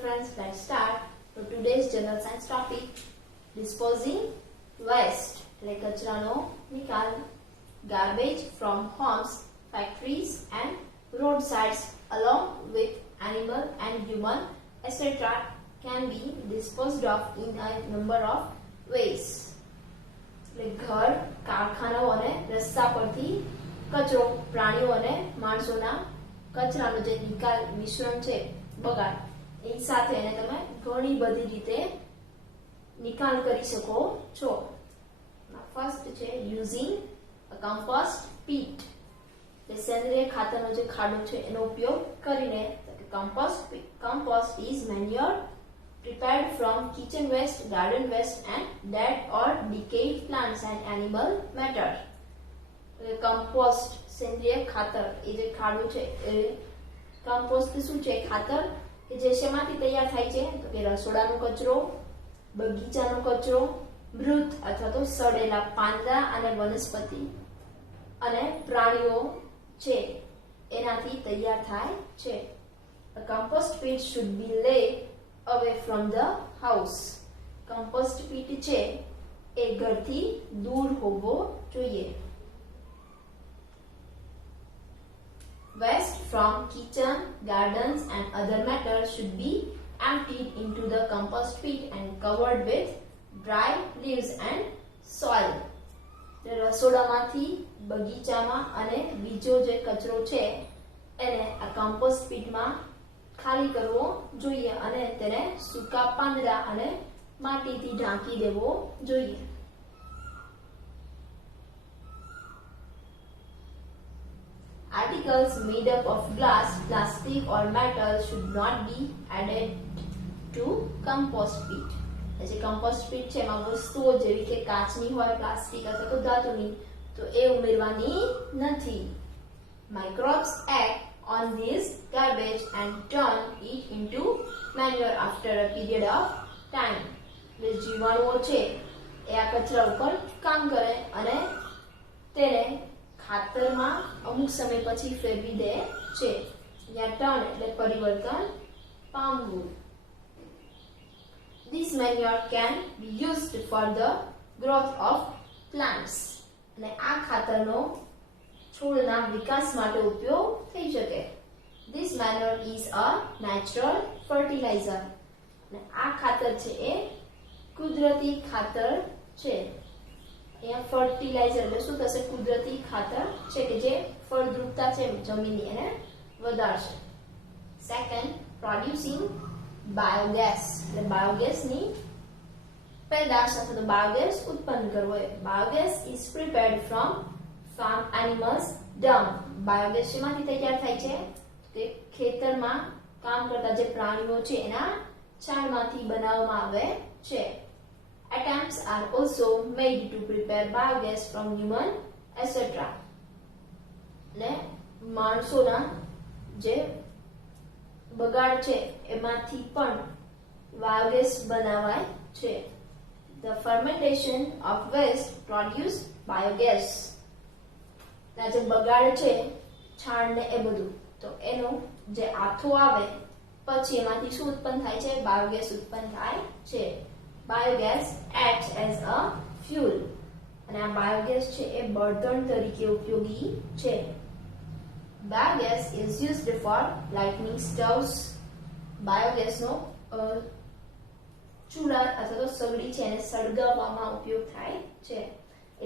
friends, let's start. So today's general science topic, disposing waste એટલે કચરાનો નિકાલ, garbage from homes, factories and roadsides along with animal and human etc. can be disposed of in a number of ways. એટલે ઘર, કારખાનાઓ અને રસ્તા પરથી કચરો, પ્રાણીઓ અને માણસોના કચરાનો જે નિકાલ મિશ્રણ છે બગાડ એ સાથે એને તમે ઘણી બધી રીતે નિકાલ કરી શકો છો. ફર્સ્ટ છે યુઝિંગ અ કમ્પોસ્ટ પીટ, એટલે સેન્દ્રિય ખાતરનો જે ખાડો છે એનો ઉપયોગ કરીને. Compost is manure prepared from kitchen waste, garden waste and dead or decayed plants and animal matter. Compost સેન્દ્રિય ખાતર એ જે ખાડું છે એ કમ્પોસ્ટ શું છે? ખાતર કે જે શેમાંથી તૈયાર થાય છે તો કે રસોડાનો કચરો, બગીચાનો કચરો, મૃત અથવા તો સડેલા પાંદડા અને વનસ્પતિ અને પ્રાણીઓ છે એનાથી તૈયાર થાય છે. A compost pit should be laid away from the house. Compost pit છે એ ઘરથી દૂર હોવો જોઈએ. Waste from kitchen, gardens and other matter should be emptied into the compost pit and covered with dry leaves and soil. રસોડામાંથી, બગીચામાં અને બીજો જે કચરો છે એને આ કમ્પોસ્ટ પીટમાં ખાલી કરવો જોઈએ અને તેને સૂકા પાંદડા અને માટીથી ઢાંકી દેવો જોઈએ. Articles made up of glass, plastic or metal should not be added to compost pit. જે કમ્પોસ્ટ પીટ છે એમાં વસ્તુઓ જેવી કે કાચની હોય, પ્લાસ્ટિક અથવા તો ધાતુની, તો એ ઉમેરવાની નથી. Microbes act on this garbage and turn it into manure after a period of time. જે જીવાણુઓ છે એ આ કચરા ઉપર કામ કરે અને તેને ખાતરમાં અમુક સમય પછી ફેરવી દે છે. ત્યાં ટર્ન એટલે પરિવર્તન પામવું. This manure can be used for the growth of plants. અને આ ખાતરનો છોડના વિકાસ માટે ઉપયોગ થઈ શકે. This manure is a natural fertilizer. અને આ ખાતર છે એ કુદરતી ખાતર છે. અહીંયા ફર્ટિલાઇઝર એટલે શું થશે? કુદરતી ખાતર છે કે જે ફળદ્રુપતા છે જમીનની એને વધારશે. સેકન્ડ, પ્રોડ્યુસિંગ બાયોગેસ, એટલે બાયોગેસની પેદાશ અથવા તો બાયોગેસ ઉત્પન્ન કરવો. Biogas is prepared from farm animals dung. Biogas શેમાંથી તૈયાર થાય છે? તે ખેતરમાં કામ કરતા જે પ્રાણીઓ છે એના છાણમાંથી બનાવવામાં આવે છે. Attempts are also made to prepare biogas from human etc. ને માણસોના જે બગાડ છે એમાંથી પણ બાયોગેસ બનાવાય છે. The fermentation of waste produce biogas. જે બગાડ છે છાણ ને એ બધું, તો એનો જે આથો આવે પછી એમાંથી શું ઉત્પન્ન થાય છે? બાયોગેસ ઉત્પન્ન થાય છે. Biogas acts as a fuel. અને આ બાયોગેસ છે એ બળતણ તરીકે ઉપયોગી છે. Biogas is used for lighting stoves. બાયોગેસનો ચૂલા અથવા તો સગડી છે એને સળગાવવામાં ઉપયોગ થાય છે.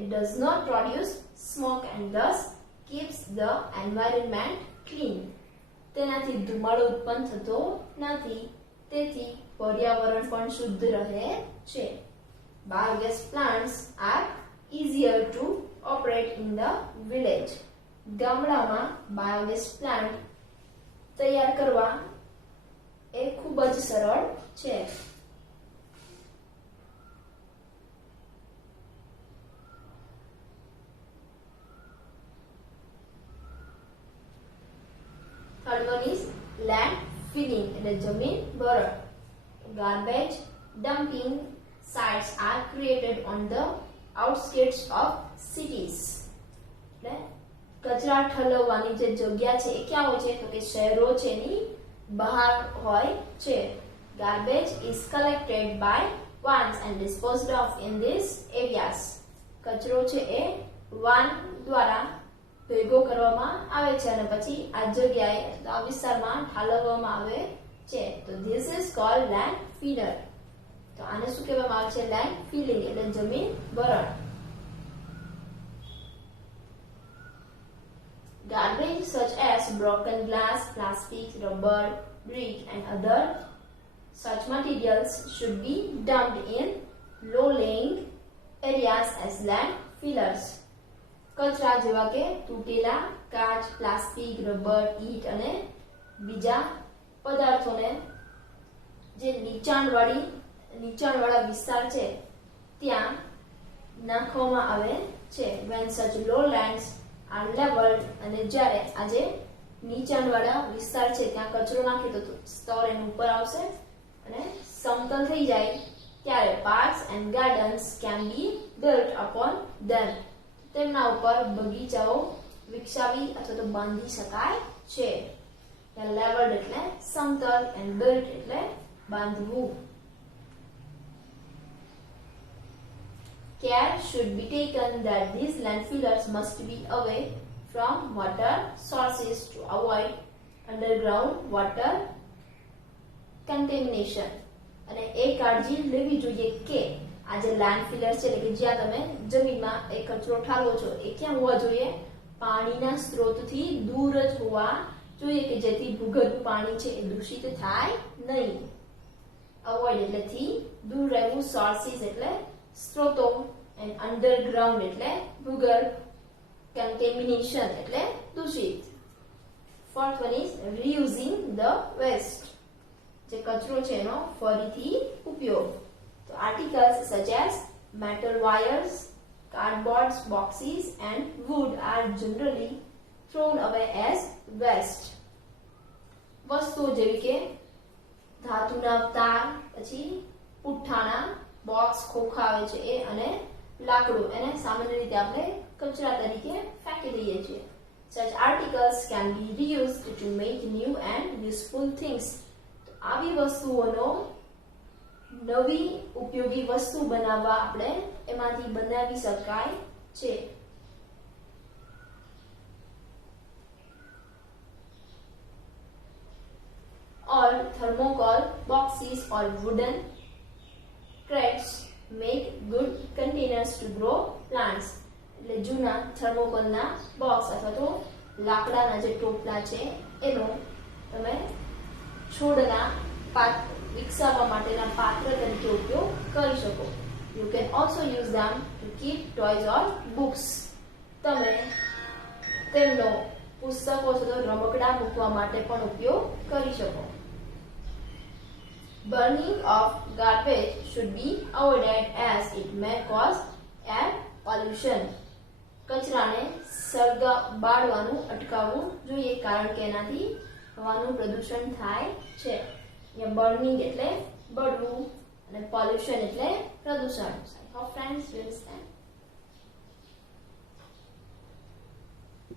It does not produce smoke and thus keeps the environment clean. તેનાથી ધુમાડો ઉત્પન્ન થતો નથી, તેથી પર્યાવરણ પણ શુદ્ધ રહે છે. Biogas plants are easier to operate in the village. ગામડામાં બાયોગેસ પ્લાન્ટ તૈયાર કરવા એ ખૂબ જ સરળ છે. Third one is land filling, એટલે જમીન ભરણ. Garbage dumping sites are created on the outskirts of cities. એટલે કચરા ઠલવવાની જે જગ્યા છે એ ક્યાં હોય છે? તો કે શહેરો છે એની બહાર હોય છે. garbage is collected by vans and disposed of in these areas. કચરો છે એ વાન દ્વારા ભેગો કરવામાં આવે છે અને પછી આ જગ્યાએ આ વિસ્તારમાં ઠાલવવામાં આવે છે. તો this is called land filler. તો આને શું કહેવામાં આવે છે? land filling એટલે જમીન ભરણ. Garbage such as broken glass, plastic, rubber, brick and other such materials should be dumped in low-lying areas as land fillers. કચરા જેવા કે તૂટેલા કાચ, પ્લાસ્ટિક, રબર, ઈંટ અને બીજા પદાર્થોને જે નીચાણવાળા વિસ્તાર છે ત્યાં નાખવામાં આવે છે. When such lowlands are leveled અને જ્યારે આજે નીચાણવાળા વિસ્તાર છે ત્યાં કચરો નાખે તો સ્તર એનું ઉપર આવશે અને સમતલ થઈ જાય ત્યારે parks and gardens can be built upon them. તેમના ઉપર બગીચાઓ વિકસાવી અથવા તો બાંધી શકાય છે. leveled એટલે સમતલ and built એટલે બાંધવું. Care should be taken that these land fillers must be away from water sources to avoid underground water contamination. અને એ કાળજી લેવી જોઈએ કે આ જે લેન્ડ ફિલર છે એટલે કે જ્યાં તમે જમીનમાં એ કચરો ઠાલવો છો એ ક્યાં હોવા જોઈએ? પાણીના સ્ત્રોતથી દૂર જ હોવા જોઈએ કે જેથી ભૂગર્ભ પાણી છે એ દૂષિત થાય નહીં. અવોઇડ એટલે થી દૂર રહેવું, સોર્સિસ એટલે સ્ત્રોતો and underground એટલે ભૂગર્ભ, contamination એટલે દૂષિત. Fourth one is reusing the waste. જે કચરો છે એનો ફરીથી ઉપયોગ. તો articles such as metal wires, cardboard boxes and wood are generally thrown away as waste. વસ્તુઓ જેવી કે ધાતુના તાર, પછી પુઠ્ઠાના બોક્સ, ખોખા આવે છે એ અને લાકડું એને સામાન્ય રીતે આપણે કચરા તરીકે ફેંકી દઈએ છીએ. Such articles can be reused to make new and useful things. તો આવી વસ્તુઓનો નવી ઉપયોગી વસ્તુ બનાવવા આપણે એમાંથી બનાવી શકાય છે. All thermocol boxes or wooden crates make good containers to grow plants. એટલે જૂના થર્મોકોલના બોક્સ અથવા તો લાકડાના જે ટોપલા છે એનો તમે છોડના વિકસાવવા માટેના પાત્ર તરીકે ઉપયોગ કરી શકો. You can also use them to keep toys or books. તમે તેમનો પુસ્તકો અથવા રમકડા મૂકવા માટે પણ ઉપયોગ કરી શકો. Burning of garbage should be avoided as it may cause air pollution. કચરાને બાળવાનું અટકાવવું જોઈએ કારણ કે એનાથી હવાનું પ્રદૂષણ થાય છે. બર્નિંગ એટલે બળવું અને પોલ્યુશન એટલે પ્રદૂષણ. So friends, we understand.